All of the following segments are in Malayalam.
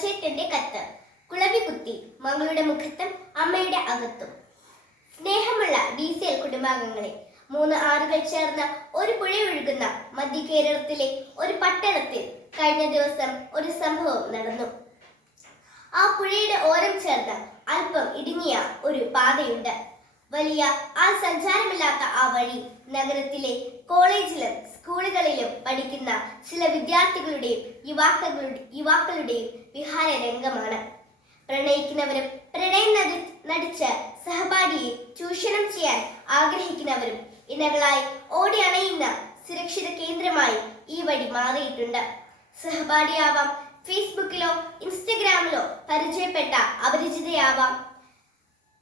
കൊച്ചേട്ടന്റെ കത്ത്. കുളവി കുത്തി മകളുടെ മുഖത്തും അമ്മയുടെ അകത്തും. സ്നേഹമുള്ള ഡി സി എൽ കുടുംബാംഗങ്ങളെ മൂന്ന് ആറുകൾ ചേർന്ന ഒരു പുഴ ഒഴുകുന്ന മധ്യ കേരളത്തിലെ ഒരു പട്ടണത്തിൽ കഴിഞ്ഞ ദിവസം ഒരു സംഭവം നടന്നു. ആ പുഴയുടെ ഓരം ചേർന്ന് അല്പം ഇടുങ്ങിയ ഒരു പാതയുണ്ട്. വലിയ ആൾ സഞ്ചാരമില്ലാത്ത ആ വഴി നഗരത്തിലെ കോളേജിലും സ്കൂളുകളിലും പഠിക്കുന്ന ചില വിദ്യാർത്ഥികളുടെയും യുവാക്കളുടെ യുവാക്കളുടെയും വിഹാര രംഗമാണ്. പ്രണയിക്കുന്നവരും പ്രണയം നടി- നടിച്ച് സഹപാഠിയെ ചൂഷണം ചെയ്യാൻ ആഗ്രഹിക്കുന്നവരും ഇണകളായി ഓടി അണയുന്ന സുരക്ഷിത കേന്ദ്രമായി ഈ വഴി മാറിയിട്ടുണ്ട്. സഹപാഠിയാവാം ഫേസ്ബുക്കിലോ ഇൻസ്റ്റഗ്രാമിലോ പരിചയപ്പെട്ട അപരിചിതയാവാം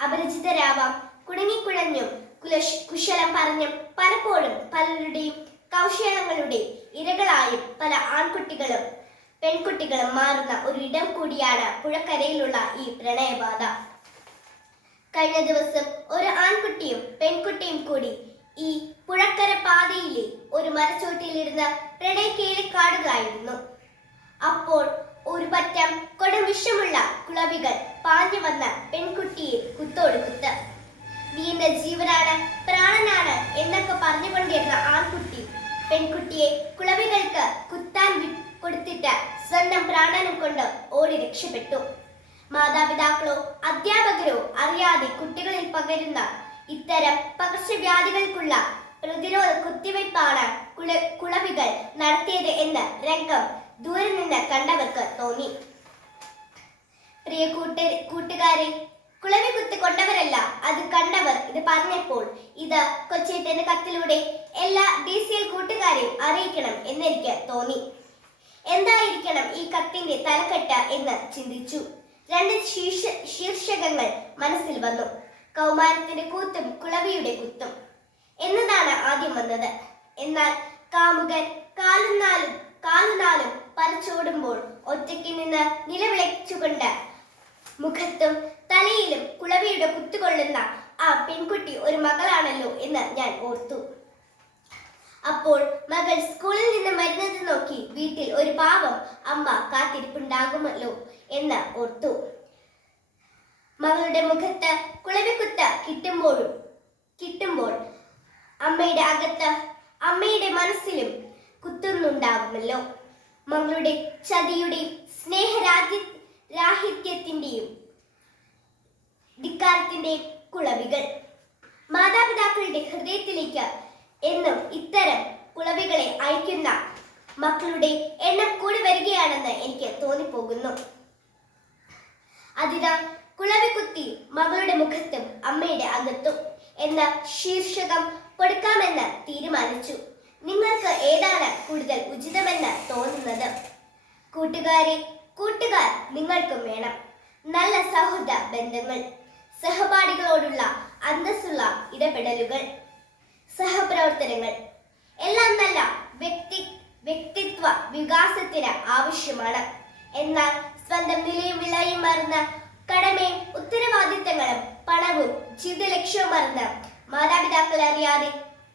അപരിചിതരാവാം. കുടുങ്ങിക്കുഴഞ്ഞും കുലശ് കുശലം പറഞ്ഞും പലപ്പോഴും പലരുടെയും കൗശലങ്ങളുടെ ഇരകളായും പല ആൺകുട്ടികളും പെൺകുട്ടികളും മാറുന്ന ഒരു ഇടം കൂടിയാണ് പുഴക്കരയിലുള്ള ഈ പ്രണയബാധ. കഴിഞ്ഞ ദിവസം ഒരു ആൺകുട്ടിയും പെൺകുട്ടിയും കൂടി ഈ പുഴക്കര പാതയിലെ ഒരു മരച്ചോട്ടിലിരുന്ന് പ്രണയക്കേളിക്കാടുകയായിരുന്നു അപ്പോൾ ഒരു പറ്റം കൊടും വിഷമുള്ള കുളവികൾ പാഞ്ഞു വന്ന പെൺകുട്ടിയെ കുത്തോട് കുത്ത്. നീ ജീവനാണ് പ്രാണനാണ് എന്നൊക്കെ ആൺകുട്ടി പെൺകുട്ടിയെ കുളവികൾക്ക് കുത്താൻ കൊടുത്തിട്ട് സ്വന്തം പ്രാണനം കൊണ്ട് ഓടി രക്ഷപ്പെട്ടു. മാതാപിതാക്കളോ അധ്യാപകരോ അറിയാതെ കുട്ടികളിൽ പകരുന്ന ഇത്തരം പകർച്ചവ്യാധികൾക്കുള്ള പ്രതിരോധ കുത്തിവയ്പ്പാണ് കുള കുളവികൾ നടത്തിയത് എന്ന് രംഗം ദൂരെ നിന്ന് കണ്ടവർക്ക് തോന്നി. പ്രിയ കൂട്ട കൂട്ടുകാരെ കുളവി കുത്തി കൊണ്ടവരല്ല അത് കണ്ടവർ. ഇത് പറഞ്ഞപ്പോൾ ഇത് കൊച്ചേട്ടന്റെ കത്തിലൂടെ എല്ലാ ഡി സി എൽ കൂട്ടുകാരെയും അറിയിക്കണം എന്നെനിക്ക് തോന്നി. എന്തായിരിക്കണം ഈ കത്തിന്റെ തലക്കെട്ട് എന്ന് ചിന്തിച്ചു. രണ്ട് ശീർഷ ശീർഷകങ്ങൾ മനസ്സിൽ വന്നു. കൗമാരത്തിന്റെ കൂത്തും കുളവിയുടെ കുത്തും. എന്നതാണ് ആദ്യം വന്നത്. എന്നാൽ കാമുകൻ കാലുനാലും കാലുനാലും പറിച്ചോടുമ്പോൾ ഒറ്റയ്ക്ക് നിന്ന് നിലവിളിച്ചുകൊണ്ട് മുഖത്തും തലയിലും കുളവിയുടെ കുത്തുകൊള്ളുന്ന ആ പെൺകുട്ടി ഒരു മകളാണല്ലോ എന്ന് ഞാൻ ഓർത്തു. അപ്പോൾ മകൾ സ്കൂളിൽ നിന്ന് വരുന്നത് നോക്കി വീട്ടിൽ ഒരു പാവം അമ്മ കാത്തിരിപ്പുണ്ടാകുമല്ലോ എന്ന് ഓർത്തു. മകളുടെ മുഖത്ത് കുളവിക്കുത്ത കിട്ടുമ്പോഴും കിട്ടുമ്പോൾ അമ്മയുടെ അകത്ത് അമ്മയുടെ മനസ്സിലും കുത്തുന്നുണ്ടാകുമല്ലോ. മകളുടെ ചതിയുടെയും സ്നേഹരാജ്യ ധിക്കാരത്തിന്റെയും കുളവികൾ. മാതാപിതാക്കളുടെ ഹൃദയത്തിലേക്ക് എന്നും ഇത്തരം കുളവികളെ അയക്കുന്ന മക്കളുടെ എണ്ണം കൂടി വരികയാണെന്ന് എനിക്ക് തോന്നിപ്പോകുന്നു. അതിനാ കുളവിക്കുത്തി മകളുടെ മുഖത്തും അമ്മയുടെ അകത്തും എന്ന ശീർഷകം കൊടുക്കാമെന്ന് തീരുമാനിച്ചു. നിങ്ങൾക്ക് ഏതാണ് കൂടുതൽ ഉചിതമെന്ന് തോന്നുന്നത്? കൂട്ടുകാരെ കൂട്ടുകാർ നിങ്ങൾക്കും വേണം. നല്ല സൗഹൃദ ബന്ധങ്ങൾ. സഹപാഠികളോടുള്ള അന്തസ്സുള്ള ഇടപെടലുകൾ സഹപ്രവർത്തനങ്ങൾ എല്ലാം നല്ല വ്യക്തി വ്യക്തിത്വ വികാസത്തിന് ആവശ്യമാണ്. എന്നാൽ സ്വന്തം നിലയും വിളയും മറന്ന് കടമയും ഉത്തരവാദിത്തങ്ങളും പണവും ജീവിത ലക്ഷ്യവും മറന്ന് മാതാപിതാക്കൾ അറിയാതെ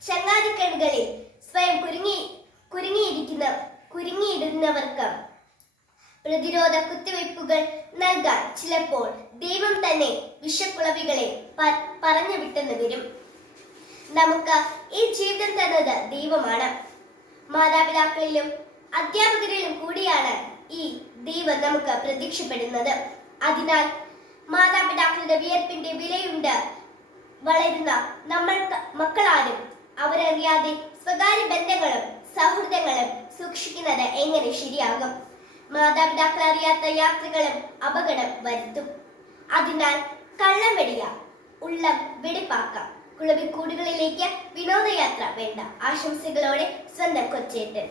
ചങ്ങാതിക്കണുകളിൽ സ്വയം കുരുങ്ങി കുരുങ്ങിയിരിക്കുന്ന കുരുങ്ങിയിടുന്നവർക്ക് പ്രതിരോധ കുത്തിവയ്പ്പുകൾ നൽകാൻ ചിലപ്പോൾ ദൈവം തന്നെ വിഷക്കുളവികളെ പറഞ്ഞു വിട്ടെന്ന് വരും. നമുക്ക് ഈ ജീവിതം തന്നത് ദൈവമാണ്. മാതാപിതാക്കളിലും അധ്യാപകരിലും കൂടിയാണ് ഈ ദൈവം നമുക്ക് പ്രത്യക്ഷപ്പെടുന്നത്. അതിനാൽ മാതാപിതാക്കളുടെ വിയർപ്പിന്റെ വിലയുണ്ട്. വളരുന്ന നമ്മൾ മക്കളാരും അവരറിയാതെ സ്വകാര്യ ബന്ധങ്ങളും സൗഹൃദങ്ങളും സൂക്ഷിക്കുന്നത് എങ്ങനെ ശരിയാകും? മാതാപിതാക്കൾ അറിയാത്ത യാത്രകളും അപകടം വരുത്തും. അതിനാൽ കള്ളം വെടിയ ഉള്ളം വെടിപ്പാക്കാം. കുളവിക്കൂടുകളിലേക്ക് വിനോദയാത്ര വേണ്ട. ആശംസകളോടെ സ്വന്തം കൊച്ചേട്ടൻ.